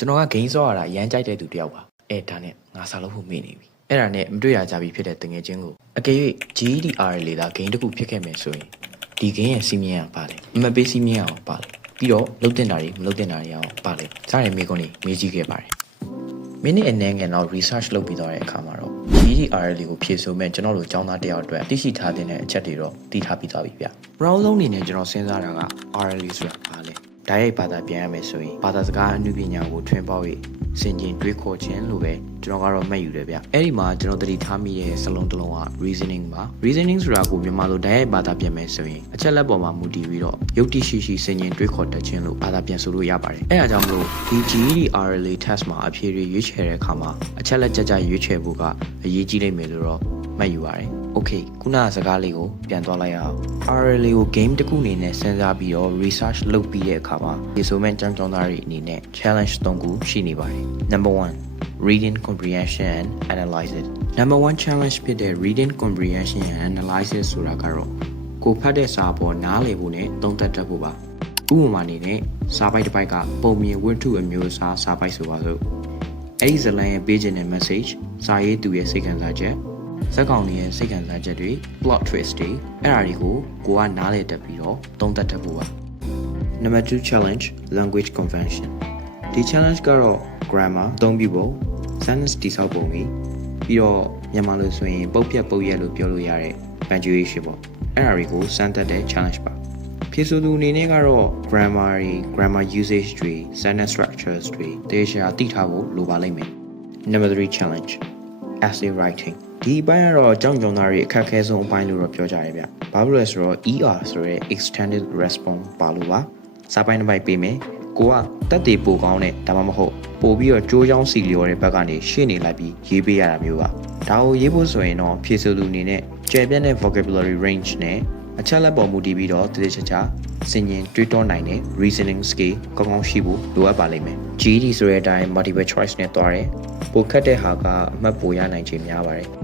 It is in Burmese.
ကျွန်တော်က game ဆော့ရတာရမ်းကြိုက်တဲ့သူတယောက်ပါဒါနဲ့ငါစာလုပ်ဖို့မေ့နေပြီအဲ့ဒါနဲ့မတွေ့ရကြပြီဖြစ်တဲ့တငယ်ချင်းကိုအကယ်၍ GDR လေသာ game တစ်ခုဖြစ်ခဲ့မယ်ဆိုရင်ဒီ game ရဲ့စီးမြင်အောင်ပါလေအမပေးစီးမြင်အောင်ပါလေပြီးတော့လုတ်တင်တာတွေမလုတ်တင်တာတွေအောင်ပါလေစားရမိကုန်နေမေးကြည့်ခဲ့ပါတယ်မိနစ်အနည်းငယ်လောက် research လုပ်ပြီးတော့တဲ့အခါမှာတော့ GDR လေးကိုဖြည့်ဆိုမဲ့ကျွန်တော်တို့ကျောင်းသားတယောက်အတွက်သိရှိထားတဲ့အချက်တွေတော့သိထားပြီးသွားပြီဗျ။ round လုံးအနေနဲ့ကျွန်တော်စဉ်းစားတာက RL ဆိုတာပါလေ။ဓာတ်ရိုက်ဘာသာပြန်ရမယ်ဆိုရင်ဘာသာစကားအမှုပညာကိုထွင်ပေါက်၍စင်ကျင်တွေးခေါ်ခြင်းလို့ပဲကျွန်တော်ကတော့မှတ်ယူတယ်ဗျ။အဲ့ဒီမှာကျွန်တော်သတိထားမိတဲ့စလုံးတစ်လုံးက reasoning ပါ။ reasoning ဆိုတာကိုမြန်မာလိုဓာတ်ရိုက်ဘာသာပြန်မယ်ဆိုရင်အချက်လက်ပေါ်မှာမူတည်ပြီးတော့ယုတ်တိရှိရှိစင်ကျင်တွေးခေါ်တတ်ခြင်းလို့ဘာသာပြန်ဆိုလို့ရပါတယ်။အဲ့ဒါကြောင့်မလို့ဒီ GDR test မှာအဖြေတွေရွေးချယ်တဲ့အခါမှာအချက်လက်ကြကြရွေးချယ်ဖို့ကအရေးကြီးနိုင်မယ်လို့တော့မှတ်ယူပါတယ်။ Okay ခုနစကားလေးကိုပြန်သွားလိုက်အောင် RL ကို game တစ်ခုအနေနဲ့စဉ်းစားပြီးတော့ research လုပ်ပြီးတဲ့အခါမှာဒီဆိုမဲ့ကျောင်းသားတွေအနေနဲ့ challenge 3ခုရှိနေပါတယ် Number 1 reading comprehension and analysis Number 1 challenge ဖြစ်တဲ့ reading comprehension and analysis ဆိုတာကတော့ကိုဖတ်တဲ့စာပေါ်နားလည်ဖို့နဲ့သုံးသပ်တတ်ဖို့ပါဥပမာအနေနဲ့စာပိုက်တစ်ပိုက်ကပုံမြင်ဝတ္ထုအမျိုးအစားစာပိုက်ဆိုပါစို့အဲ့ဒီဇာတ်လမ်းရဲ့ပေးခြင်းတဲ့ message စာရေးသူရဲ့စိတ်ခံစားချက်ဇက်ကောင်တွေရဲ့စိတ်ခံစားချက်တွေ plot twist တွေအဲ့ဒါတွေကိုကိုကနားလည်တတ်ပြီးတော့သုံးသပ်တတ်ဖို့ပါ Number 2 challenge language convention ဒီ challenge ကတော့ grammar သုံးပြုပုံ sentence တိဆောက်ပုံတွေပြီးတော့မြန်မာလိုဆိုရင်ပုတ်ပြတ်ပုတ်ရက်လို့ပြောလို့ရတဲ့ punctuation ပေါ့အဲ့ဒါတွေကိုစမ်းသပ်တဲ့ challenge ပါဖြေဆိုသူအနေနဲ့ကတော့ grammar တွေ grammar usage တွေ sentence structures တွေတေချာသိထားဖို့လိုပါလိမ့်မယ် Number 3 challenge essay writing ဒီအပိုင်းကတော့ကျောင်းသားတွေအခက်အခဲဆုံးအပိုင်းလို့တော့ပြောကြတယ်ဗျ။ဘာလို့လဲဆိုတော့ ER ဆိုတဲ့ extended response ပါလို့ပါ။စာပိုင်းတစ်ပိုင်းပေးမယ်။ကိုကတက်တေပိုကောင်းတဲ့ဒါမှမဟုတ်ပို့ပြီးတော့ကြိုးချောင်းစီလျော်တဲ့ဘက်ကနေရှေ့နေလိုက်ပြီးရေးပေးရတာမျိုးပါ။ဒါကိုရေးဖို့ဆိုရင်တော့ဖြည့်ဆိုသူအနေနဲ့ကျယ်ပြန့်တဲ့ vocabulary range နဲ့အချက်လက်ပေါ်မူတည်ပြီးတော့တည်တည်ချာစင်ရင်တွေးတောနိုင်တဲ့ reasoning skill ကောင်းကောင်းရှိဖို့လိုအပ်ပါလိမ့်မယ်။ GED ဆိုတဲ့အတိုင်း multiple choice နဲ့တွားတယ်။ပိုခက်တဲ့ဟာကအမှတ်ပိုရနိုင်ခြင်းများပါတယ်။